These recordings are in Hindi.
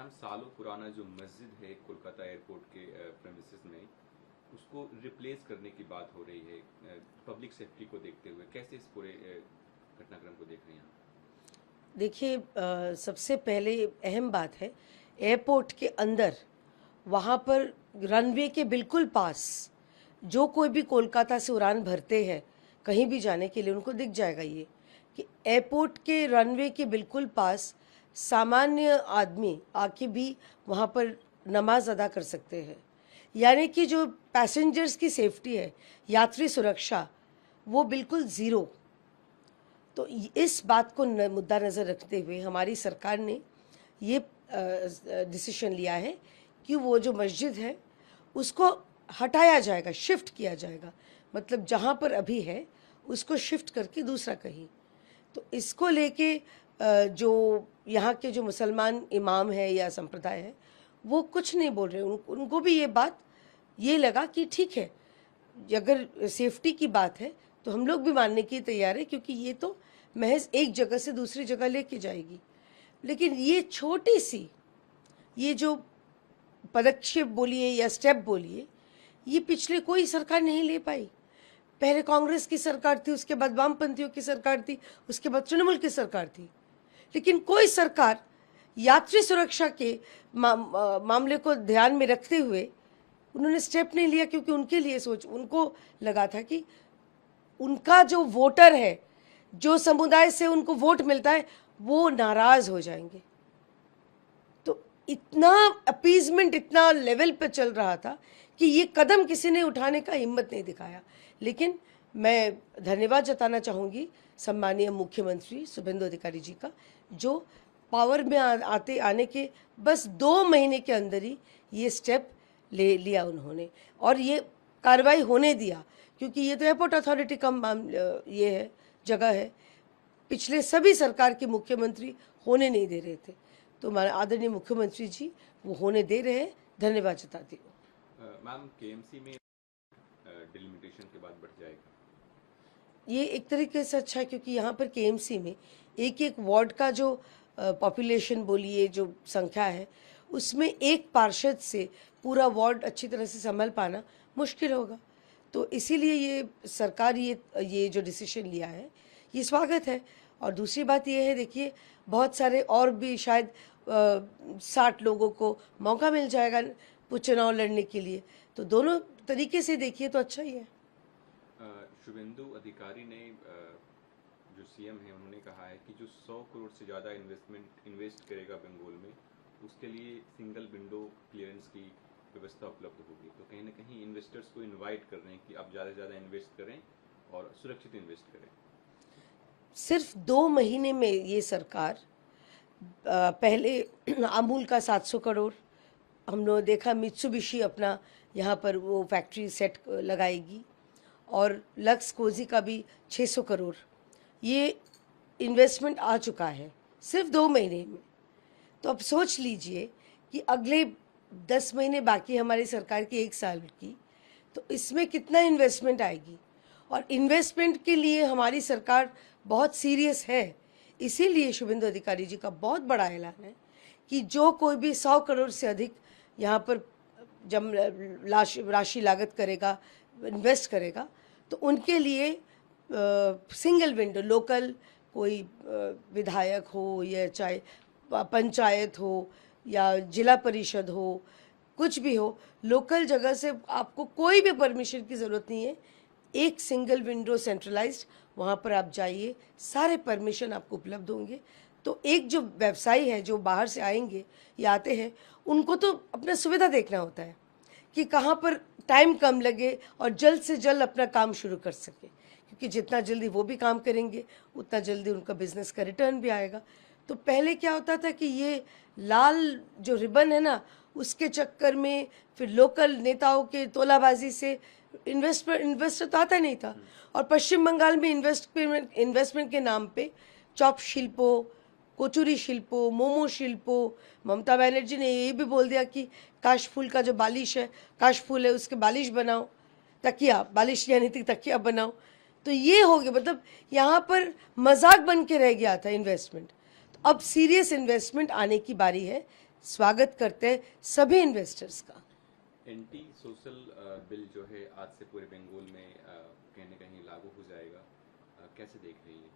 मैम, सालों पुराना जो मस्जिद है कोलकाता एयरपोर्ट के प्रेमिसेस में, उसको रिप्लेस करने की बात हो रही है पब्लिक सेफ्टी को देखते हुए। कैसे इस पूरे घटनाक्रम को देख रहे हैं आप? देखिए, सबसे पहले अहम बात है, एयरपोर्ट के अंदर वहाँ पर रनवे के बिल्कुल पास जो कोई भी कोलकाता से उड़ान भरते हैं कहीं भी जाने के लिए, उनको दिख जाएगा ये कि एयरपोर्ट के रनवे के बिल्कुल पास सामान्य आदमी आके भी वहाँ पर नमाज अदा कर सकते हैं। यानी कि जो पैसेंजर्स की सेफ्टी है, यात्री सुरक्षा, वो बिल्कुल ज़ीरो। तो इस बात को मुद्दा नज़र रखते हुए हमारी सरकार ने ये डिसीजन लिया है कि वो जो मस्जिद है उसको हटाया जाएगा, शिफ्ट किया जाएगा। मतलब जहाँ पर अभी है उसको शिफ्ट करके दूसरा कहीं। तो इसको लेके जो यहाँ के जो मुसलमान इमाम है या संप्रदाय है वो कुछ नहीं बोल रहे। उनको भी ये बात ये लगा कि ठीक है, अगर सेफ्टी की बात है तो हम लोग भी मानने की तैयार है, क्योंकि ये तो महज एक जगह से दूसरी जगह लेके जाएगी। लेकिन ये छोटी सी ये जो पदक्षेप बोलिए या स्टेप बोलिए, ये पिछले कोई सरकार नहीं ले पाई। पहले कांग्रेस की सरकार थी, उसके बाद वामपंथियों की सरकार थी, उसके बाद तृणमूल की सरकार थी, लेकिन कोई सरकार यात्री सुरक्षा के मामले को ध्यान में रखते हुए उन्होंने स्टेप नहीं लिया। क्योंकि उनके लिए उनको लगा था कि उनका जो वोटर है, जो समुदाय से उनको वोट मिलता है, वो नाराज हो जाएंगे। तो इतना अपीजमेंट, इतना लेवल पे चल रहा था कि ये कदम किसी ने उठाने का हिम्मत नहीं दिखाया। लेकिन मैं धन्यवाद जताना चाहूँगी सम्मानीय मुख्यमंत्री शुभेंदु अधिकारी जी का, जो पावर में आने के बस 2 महीने के अंदर ही ये स्टेप ले लिया उन्होंने, और ये कार्रवाई होने दिया। क्योंकि ये तो एयरपोर्ट अथॉरिटी का ये है, जगह है। पिछले सभी सरकार के मुख्यमंत्री होने नहीं दे रहे थे, तो हमारे आदरणीय मुख्यमंत्री जी वो होने दे रहे हैं। धन्यवाद जताती हूँ। मैम, केएमसी में डिलिमिटेशन के बाद बढ़ जाएगा? ये एक तरीके से अच्छा है, क्योंकि यहाँ पर केएमसी में एक एक वार्ड का जो पॉपुलेशन बोलिए, जो संख्या है, उसमें एक पार्षद से पूरा वार्ड अच्छी तरह से संभाल पाना मुश्किल होगा। तो इसीलिए ये सरकार ये जो डिसीजन लिया है ये स्वागत है। और दूसरी बात ये है, देखिए, बहुत सारे और भी शायद 60 लोगों को मौका मिल जाएगा चुनाव लड़ने के लिए। तो दोनों तरीके से देखिए तो अच्छा ही है। शुभेंदु अधिकारी ने जो सीएम है, उन्होंने कहा है कि जो 100 करोड़ से ज़्यादा इन्वेस्ट करेगा बंगाल में, उसके लिए सिंगल विंडो क्लियरेंस की व्यवस्था उपलब्ध होगी। तो कहीं ना कहीं इन्वेस्टर्स को इनवाइट कर रहे हैं कि आप ज़्यादा से ज़्यादा इन्वेस्ट करें और सुरक्षित इन्वेस्ट करें। सिर्फ 2 महीने में ये सरकार पहले अमूल का 700 करोड़, हमने देखा मित्सुबिशी अपना यहाँ पर वो फैक्ट्री सेट लगाएगी, और लक्स कोजी का भी 600 करोड़ ये इन्वेस्टमेंट आ चुका है सिर्फ 2 महीने में। तो अब सोच लीजिए कि अगले 10 महीने बाकी हमारी सरकार की 1 साल की, तो इसमें कितना इन्वेस्टमेंट आएगी। और इन्वेस्टमेंट के लिए हमारी सरकार बहुत सीरियस है। इसीलिए शुभेंदु अधिकारी जी का बहुत बड़ा ऐलान है कि जो कोई भी 100 करोड़ से अधिक यहाँ पर जब राशि लागत करेगा, इन्वेस्ट करेगा, तो उनके लिए सिंगल विंडो, लोकल कोई विधायक हो या चाहे पंचायत हो या जिला परिषद हो, कुछ भी हो, लोकल जगह से आपको कोई भी परमिशन की ज़रूरत नहीं है। एक सिंगल विंडो सेंट्रलाइज्ड, वहाँ पर आप जाइए, सारे परमिशन आपको उपलब्ध होंगे। तो एक जो व्यवसायी है, जो बाहर से आएंगे या आते हैं, उनको तो अपना सुविधा देखना होता है कि कहाँ पर टाइम कम लगे और जल्द से जल्द अपना काम शुरू कर सके। क्योंकि जितना जल्दी वो भी काम करेंगे, उतना जल्दी उनका बिजनेस का रिटर्न भी आएगा। तो पहले क्या होता था कि ये लाल जो रिबन है ना, उसके चक्कर में फिर लोकल नेताओं के तोलाबाजी से इन्वेस्टर तो आता नहीं था। और पश्चिम बंगाल में इन्वेस्टमेंट के नाम पे चॉप शिल्पों, कोचुरी शिल्पों, मोमो शिल्पों, ममता बनर्जी ने ये भी बोल दिया कि काशफूल का जो बालिश है, काशफूल है, उसके बालिश बनाओ, तकिया, बालिश यानी तकिया बनाओ। तो ये हो गया, मतलब यहाँ पर मजाक बन के रह गया था इन्वेस्टमेंट। तो अब सीरियस इन्वेस्टमेंट आने की बारी है। स्वागत करते हैं सभी इन्वेस्टर्स का। एंटी सोशल बिल जो है आज से पूरे बंगाल में कहीं न कहीं लागू हो जाएगा, कैसे देख रही है?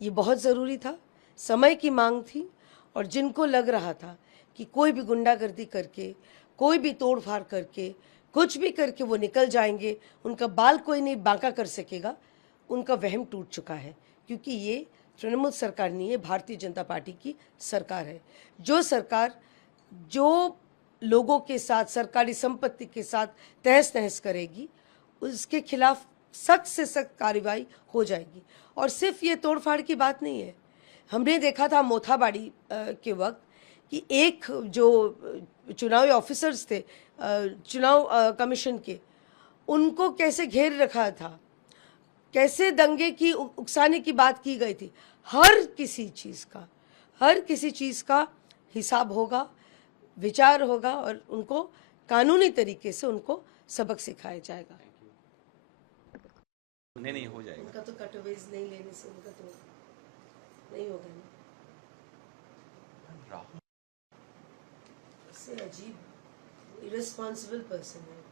ये बहुत ज़रूरी था, समय की मांग थी, और जिनको लग रहा था कि कोई भी गुंडागर्दी करके, कोई भी तोड़फाड़ करके, कुछ भी करके वो निकल जाएंगे, उनका बाल कोई नहीं बांका कर सकेगा, उनका वहम टूट चुका है। क्योंकि ये तृणमूल सरकार नहीं है, भारतीय जनता पार्टी की सरकार है। जो सरकार जो लोगों के साथ, सरकारी संपत्ति के साथ तहस नहस करेगी, उसके खिलाफ सख्त से सख्त कार्रवाई हो जाएगी। और सिर्फ ये तोड़फाड़ की बात नहीं है, हमने देखा था मोथाबाड़ी के वक्त कि एक जो चुनावी ऑफिसर्स थे चुनाव कमीशन के, उनको कैसे घेर रखा था, कैसे दंगे की उकसाने की बात की गई थी। हर किसी चीज़ का हिसाब होगा, विचार होगा, और उनको कानूनी तरीके से उनको सबक सिखाया जाएगा। नहीं हो जाएगा। उनका तो कटअवेज नहीं लेने से उनका तो नहीं होगा ना। राहुल इससे अजीब इररिस्पॉन्सिबल पर्सन है।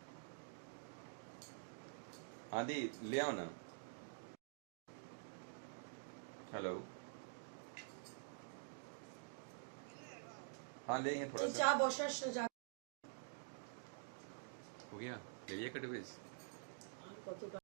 आदि ले आओ ना। हेलो, हाँ लेंगे थोड़ा सा। चा बॉशा जा हो गया, ले लिया कटवेज। कत